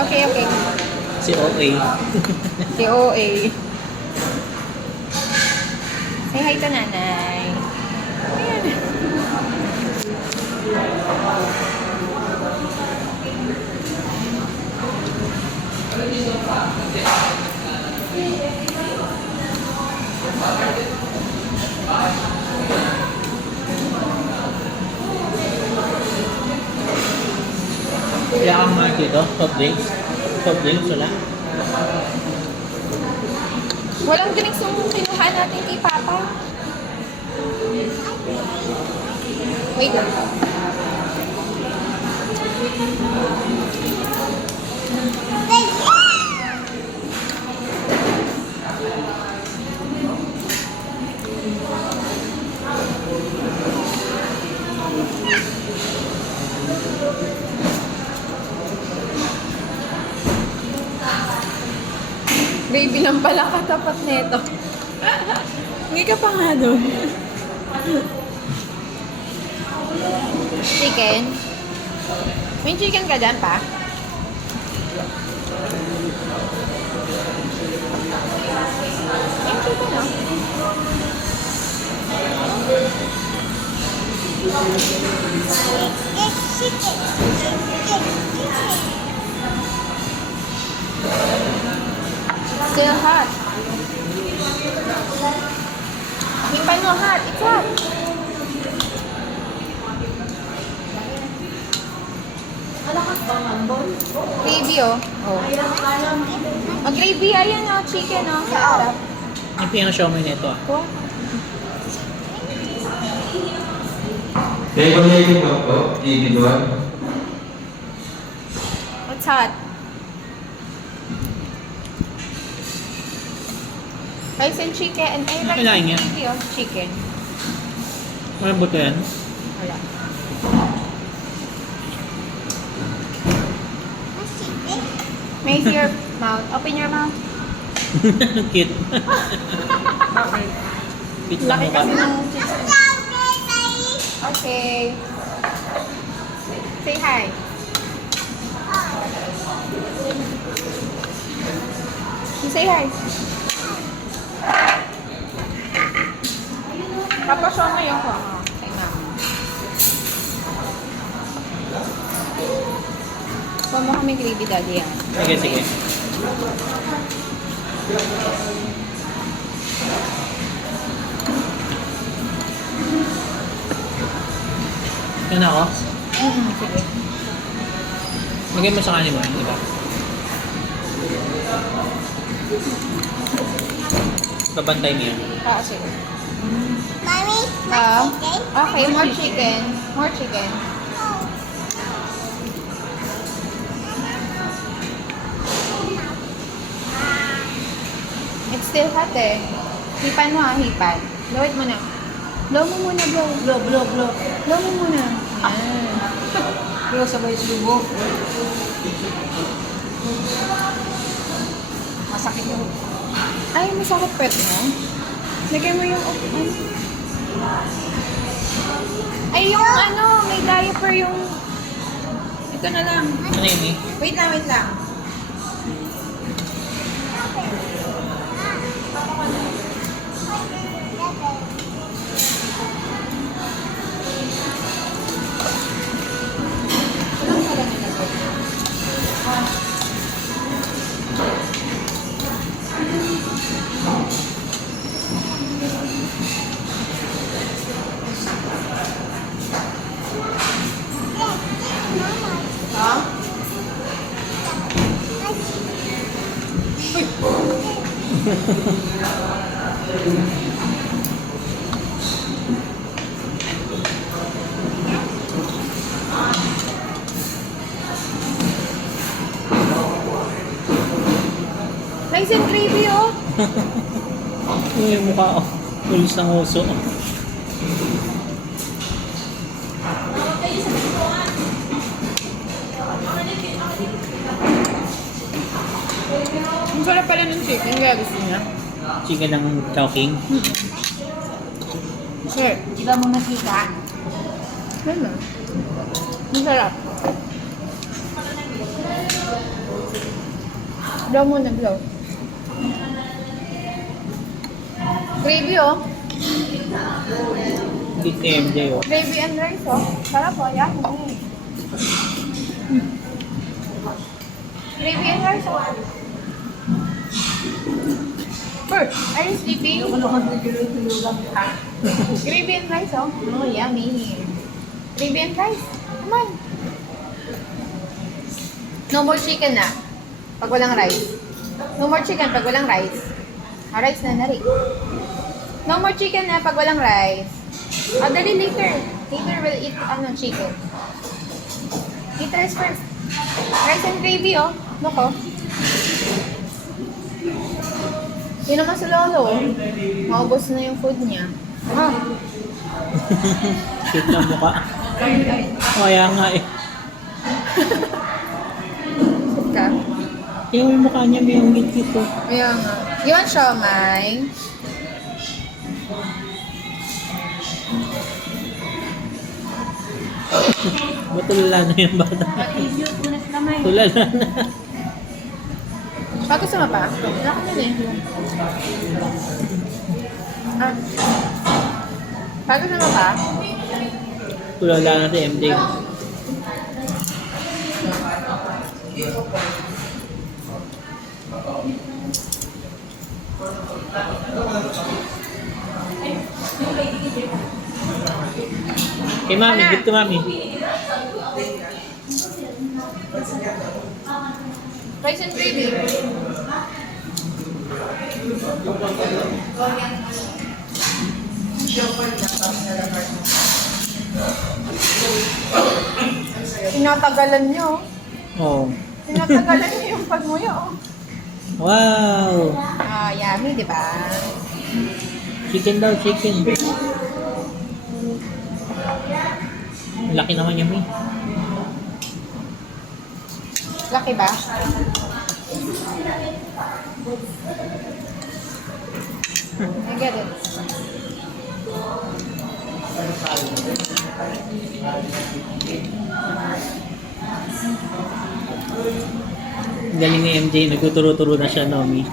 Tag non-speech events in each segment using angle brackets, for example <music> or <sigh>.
Okay, okay. Si OA. Si OA. Say hi to nanay. Ayan. Kaya kang mga dito, soft drinks. Soft drinks, wala. Walang drinks yung kinuha natin kay Papa. Wait lang. Baby lang pala katapat nito. Hindi ka pa nga doon. chicken? May chicken ka dyan pa? May chicken ah. Still hot. Hipan mo hot. It's hot. Gravy oh. Oh. Oh, gravy. Ayan oh. Chicken oh. Sa harap. Yung pinaka-showman nito ah. Oh. Decorating mo po, individual. It's hot. Rice and chicken. Ay, rice Kailangan and yan. gravy oh. Chicken. Walang buto yan. Wala. Make your mouth. Open your mouth. <laughs> Cute. Okay. Cute Laki mukha. kasi ng chicken. Okay. Say hi. Say hi. Tapos mo yung ko. Kay ma'am. Huwag mo kami gravy daddy yan. Sige, sige. Yan ako. Mm sige. Magay mo sa kanin mo, di ba? Babantay niya. Ah, sige. Chicken? okay, more chicken. More chicken. It's still hot eh. Hipan mo ah, hipan. Blow it mo na. Blow mo muna, blow. Blow, blow, blow. Blow mo muna. Yan. Blow sabay subo. Masakit yung... Ay, masakit pet mo. Lagay mo yung... Ay, ay yung ano, may diaper yung... Ito na lang. Ano yun eh? Wait lang, wait lang. Rice and gravy, oh. <laughs> Yung mukha ko. Tulis ng uso. Ang ka ng chicken, kaya gusto niya. Chicken ng Chowking? Hmm. Sure. Di ba mo makita? Ano? Masarap. Blow mo na blow. Gravy oh. Hindi TMJ oh. Gravy and rice oh. Sarap oh. Yan. Gravy and rice oh. Are you sleeping? Gravy and rice, oh. Oh, yummy. Gravy and rice. Come on. No more chicken na. Pag walang rice. No more chicken pag walang rice. Ah, rice na nari. No more chicken na pag walang rice. Ah, dali later. Later we'll eat ano, chicken. Eat rice first. Rice and gravy, oh. Oh. Yun naman sa lolo, oh. Maubos na yung food niya. Ah, Cute lang mukha. Kaya nga eh. sit ka. Yung mukha niya may ang git oh. Kaya nga. You want siomay? Ba't tulala na yung bata? Tulala na. Bago sa mapa? Wala ka nun eh. Ah. Bago sa mapa? Tulala na si MJ. Kay mami, gift to mami. Rice and gravy. Tinatagalan niyo. Oh. Tinatagalan niyo yung pagmuyo. oh. Wow! Ah, yummy, di ba? Chicken daw, chicken. Laki naman eh. Laki ba? I get it. Ang Galing ni MJ, nagtuturo-turo na siya, Nomi.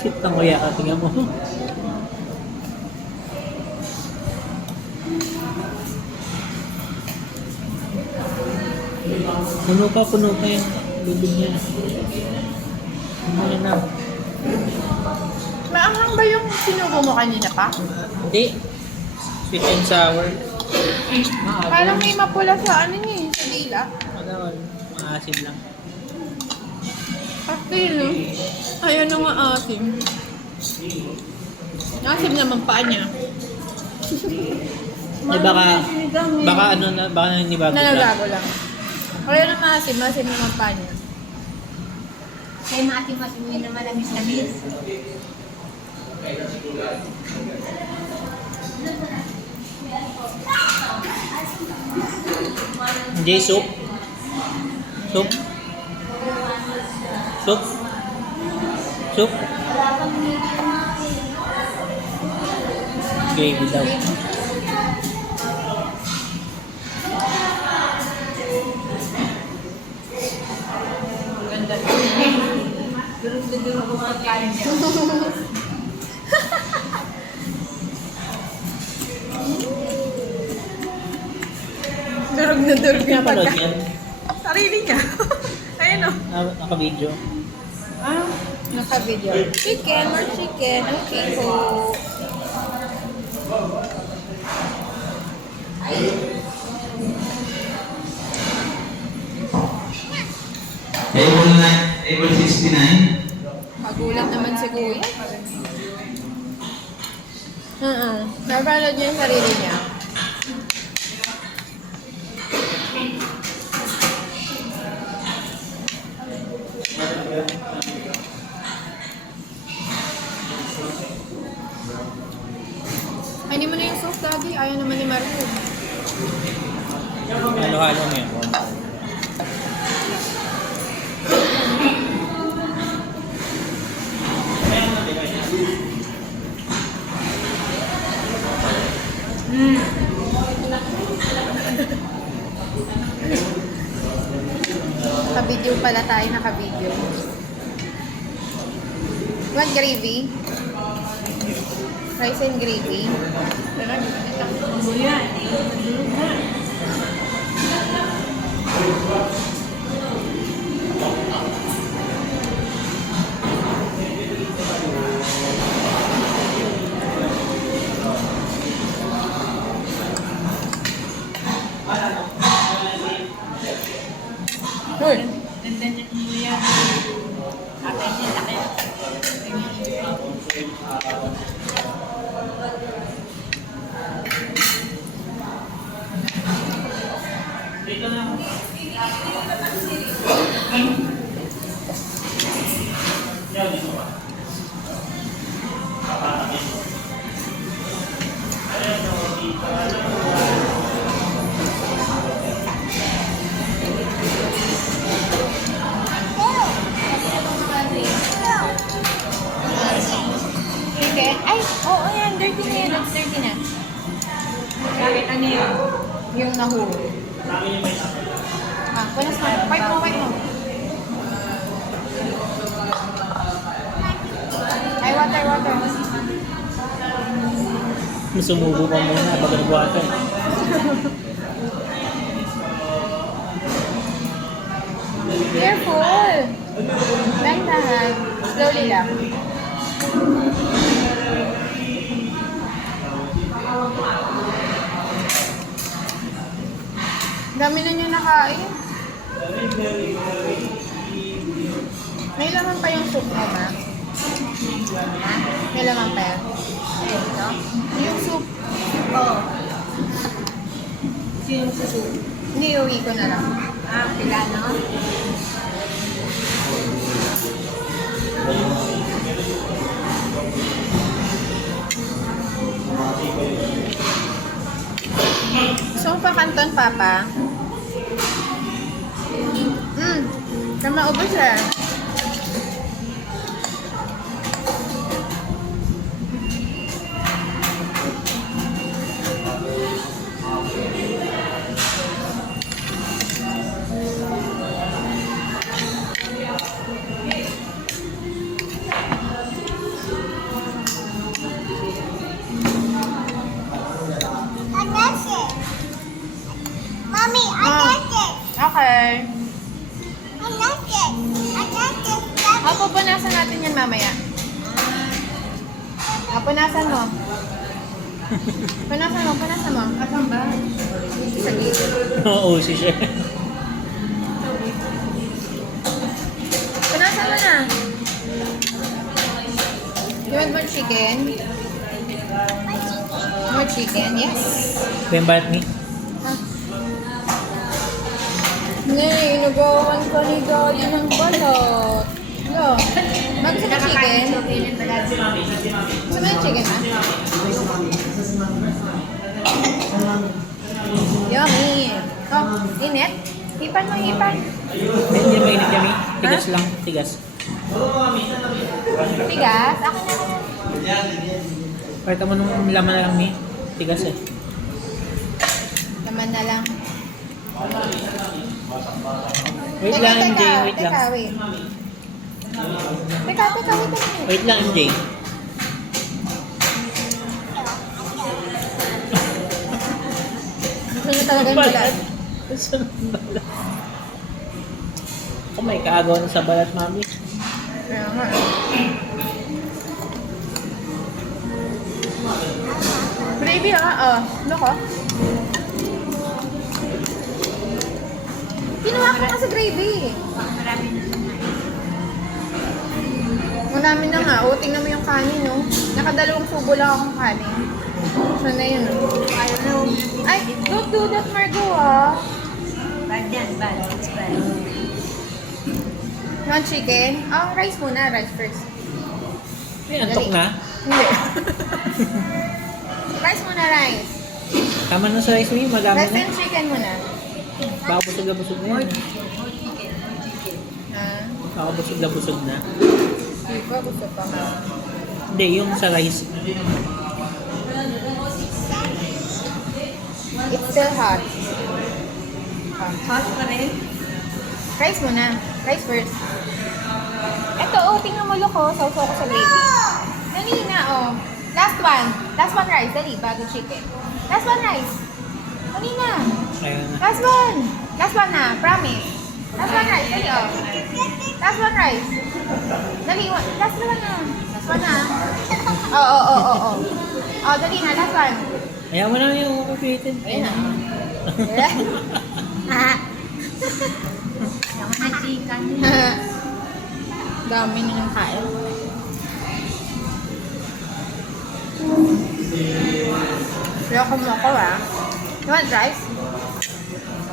Cute ng kuya ka, tingnan mo. Puno pa, puno pa yung bibig niya. Ano yan na? Maanghang ba yung sinubo mo kanina pa? Hindi. Sweet and sour. Parang may mapula sa ano niya eh, sa dila. Ano, maasim lang. Asin, no? Ayaw na nga asim. Asim naman pa niya. Eh baka, baka ano na, baka nanibago siya. Nalagago lang. Kaya na maasim, maasim naman pa niya. Kaya maating-mating mo naman ang misamis. MJ, soup? Soup? Soup? Soup? Gravy daw. Durog-durog ako pagkain niya. <laughs> Durog na durog Napanood pagka. Sarili niya. <laughs> Ayun o. Ah, Naka-video. Ah, naka-video. Chicken, more chicken. Okay po. Table 9, table 69. Magulat naman si Kuya. Oo. Napanood niya yung sarili niya. Sabi Naka-video pala tayo, naka-video. Want gravy? Rice and gravy? Uy! Chicken? Water, water. Sumubo pa muna pag nagwater. Careful! Dahan-dahan. Slowly lang. Dami na niya nakain. May laman pa yung soup mo, ma? Ha? May laman pa yan. Ito? Yung soup. Oo. Sino susunod? Hindi, uwi ko na lang. Ah, pilano? Gusto mo pa Papa? Hmm. Kama ubos eh. Ah, pupunasan natin yan mamaya. Ah, punasan mo. <laughs> Punasan mo, punasan mo. Asan ba? Sa gilid. Oo, si siya. Punasan mo na. You want more chicken? More chicken, yes. Pembat ni. Nay, inagawan ka ni Daddy ng balot. Lo, mag-gusto ng chicken? Gusto mo yung chicken, ha? Yummy. Oh, init. Hipan mo, hipan. Hindi mainit kami. Tigas lang. Tigas. Tigas. Ako na. Kahit mo nung laman na lang ni. Tigas eh. Naman na lang. Wait Teka, lang MJ. teka, Wait teka, lang. wait. Teka, teka, wait a minute. Wait lang MJ. Niyo talaga yung balat. Ng balat. Oh my kaagaw na sa balat, mami. Kaya nga. Gravy ah, oh. Ano ko? Pinuha ko kasi gravy. Marami na naman. Marami na nga. O, tingnan mo yung kanin, no? Nakadalawang subo lang akong kanin. So na yun, no? Ayaw na Ay, don't do that, Margo, ah. Bad yan, bad. It's bad. Non-chicken? Ah, rice muna. Rice first. Ay, antok na. Hindi. <laughs> rice muna, rice. Tama na sa rice mo Madami Rice na. and chicken muna. Baka busog na busog na yan. Baka busog na busog na. hindi ko. Gusto pa nga. Hindi, yung sa rice. It's still hot. Hot pa rin. Rice muna. Rice first. Ito, oh, tingnan mo loko. Sausaw ko sa gravy. Dali na, oh. Last one. Last one rice. Dali, bago chicken. Last one rice. Dali na. Ayun na. Last one. Last one na. Promise. Last one rice. Dali, oh. Last one rice. Dali. Last one na. Last one na. Oo, oh, oo, oo, oo. Oh, dali na. Last one. Ayaw mo na yung upitin. Ayun na. <laughs> Ah. Yung mga chicken. <laughs> Dami na ng kain. Mo ako ah. You want rice?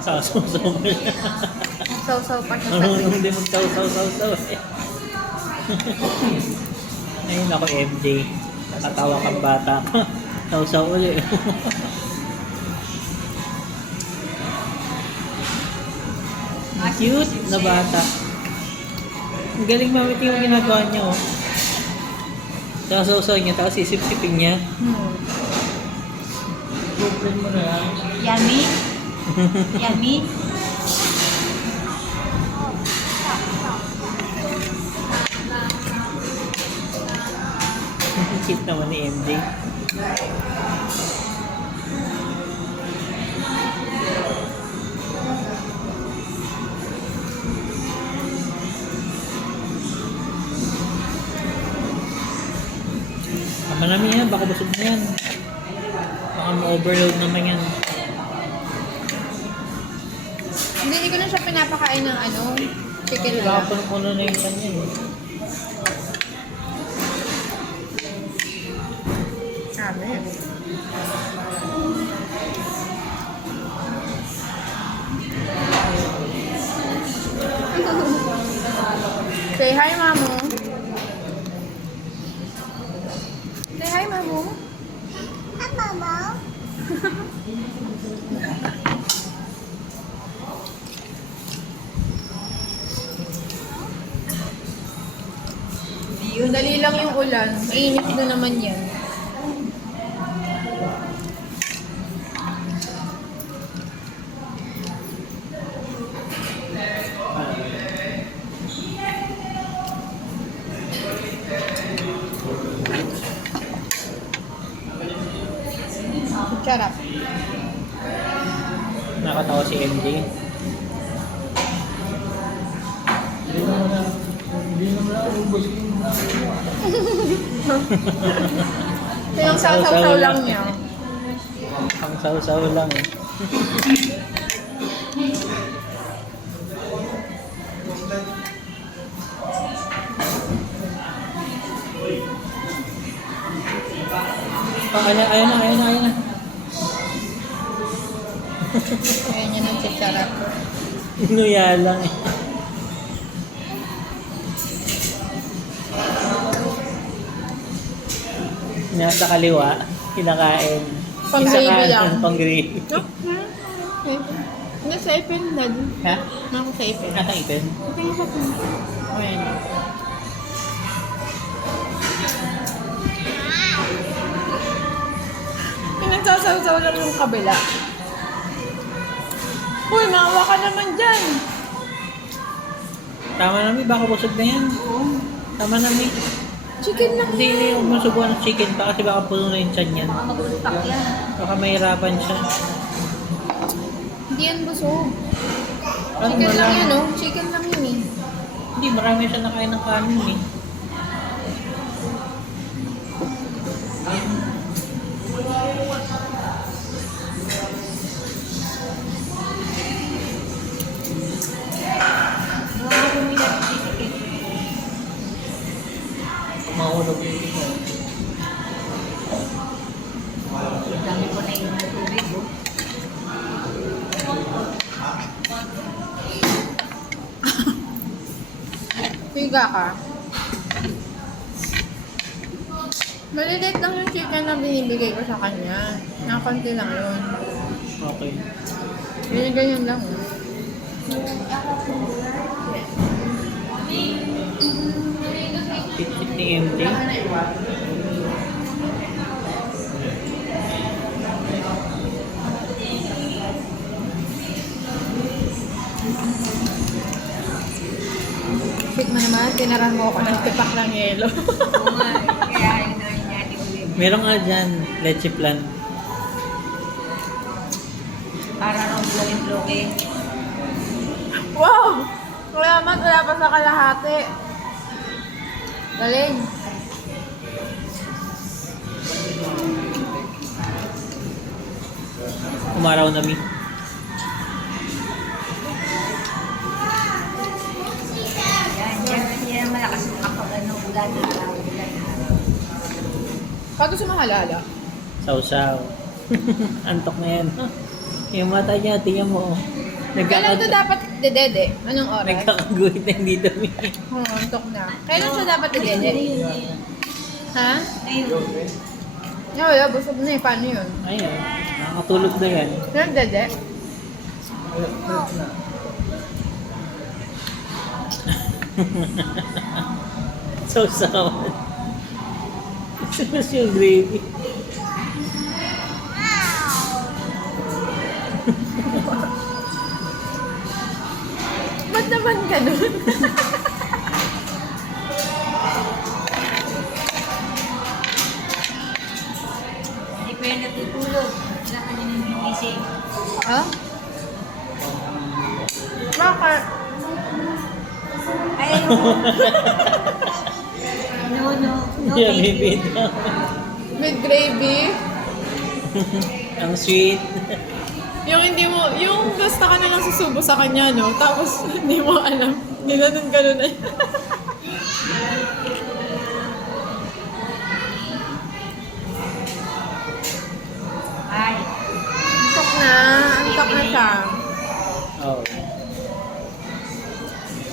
Sausaw-saw mo na. So-so pa siya sa Marunong din magsaw-saw-saw-saw eh. Ayun ako, MJ. Nakatawa kang bata ka. Sausaw ulit. Cute na bata. Ang galing mamit yung ginagawa niya oh. Sausaw niya, tapos isip-sipin niya. Hmm. Problem mo na yan. Yummy? Yummy? <laughs> Cute naman ni MJ. Tama namin yan, baka busog na yan. Baka ma-overload naman yan. Hindi, hindi ko na siya pinapakain ng ano, chicken Baka lang. puno na yung kanya. Sabi. <laughs> Say hi, Mamu. Dali lang yung ulan. Mainit na naman yan. Sarap. Nakatawa si MJ. Ito yung sasaw-saw lang niya. Ang sausaw lang eh. Ayun na, ayun na, ayun na, ayun na. Ayan yun ang sarap. Inuya lang eh. Nasa kaliwa, kinakain. Pang gravy lang. Pang gravy. No? Nasa ipin, dad. Ha? Nako sa ipin. Nasa ipin? Ayan. Pinagsasaw-saw lang yung kabila. Uy, maawa ka naman dyan. Tama na mi, baka busog na yan. Tama na mi. Chicken lang Hindi, hindi yung masubuan ng chicken pa kasi baka puno na yung tiyan yan. Magultak yan. Baka mahirapan siya. Hindi yan busog. Ano Chicken lang lang? yan, oh. Chicken lang yun, eh. Hindi, marami siya nakain ng kanin eh. Higa ka. Maliliit lang yung chicken na binibigay ko sa kanya. Nakakunti lang yun. Okay. Yun, ganyan lang. oh. Pitpit ni tinaran mo ako ng tipak ng yelo. <laughs> Oo nga, eh. kaya yun natin ulit. Meron nga dyan, leche plan. Para raw gawin bloke. wow! Salamat, wala pa sa kalahati. Galing. Umaraw na mi. Na araw, ulan na araw. Pag gusto mahalala. Sausaw. <laughs> Antok na yan. Yung mata niya, tingnan mo. oh. Kailan to dapat dedede? Anong oras? Nagkakaguhit na hindi dumi. Hmm, <laughs> antok na. Kailan siya dapat dedede? Ha? Ayun. Yeah, wala, busog na eh. Paano yun? Ayun, nakakatulog na yan. Kailan dede? <laughs> Sausawan. Tapos yung gravy. Ba't naman ganun? Hindi pa yan natutulog. Wala ka nang nagising. ha? Bakit? Ay, <laughs> Yeah, you. ito. With gravy? <laughs> Ang sweet. Yung hindi mo, yung gusto ka na lang susubo sa kanya, no? Tapos <laughs> hindi mo alam. Ganun na yun. Ay, Antok na. Antok na siya. Oh.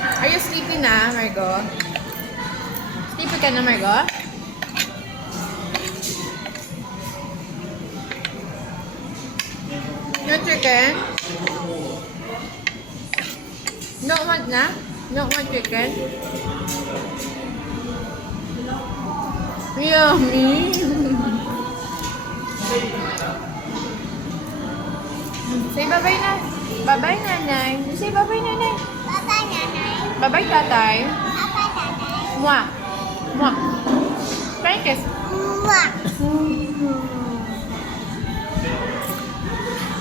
Are you sleepy na, Margo? Sleepy ka na, Margo? Chicken? No want na? No want chicken? Yummy! Say bye-bye na. Bye-bye, nanay. Say bye-bye, nanay. Bye-bye, nanay. Bye-bye, tatay. Bye-bye, tatay. Mwah. Mwah. Try kiss. Mwah.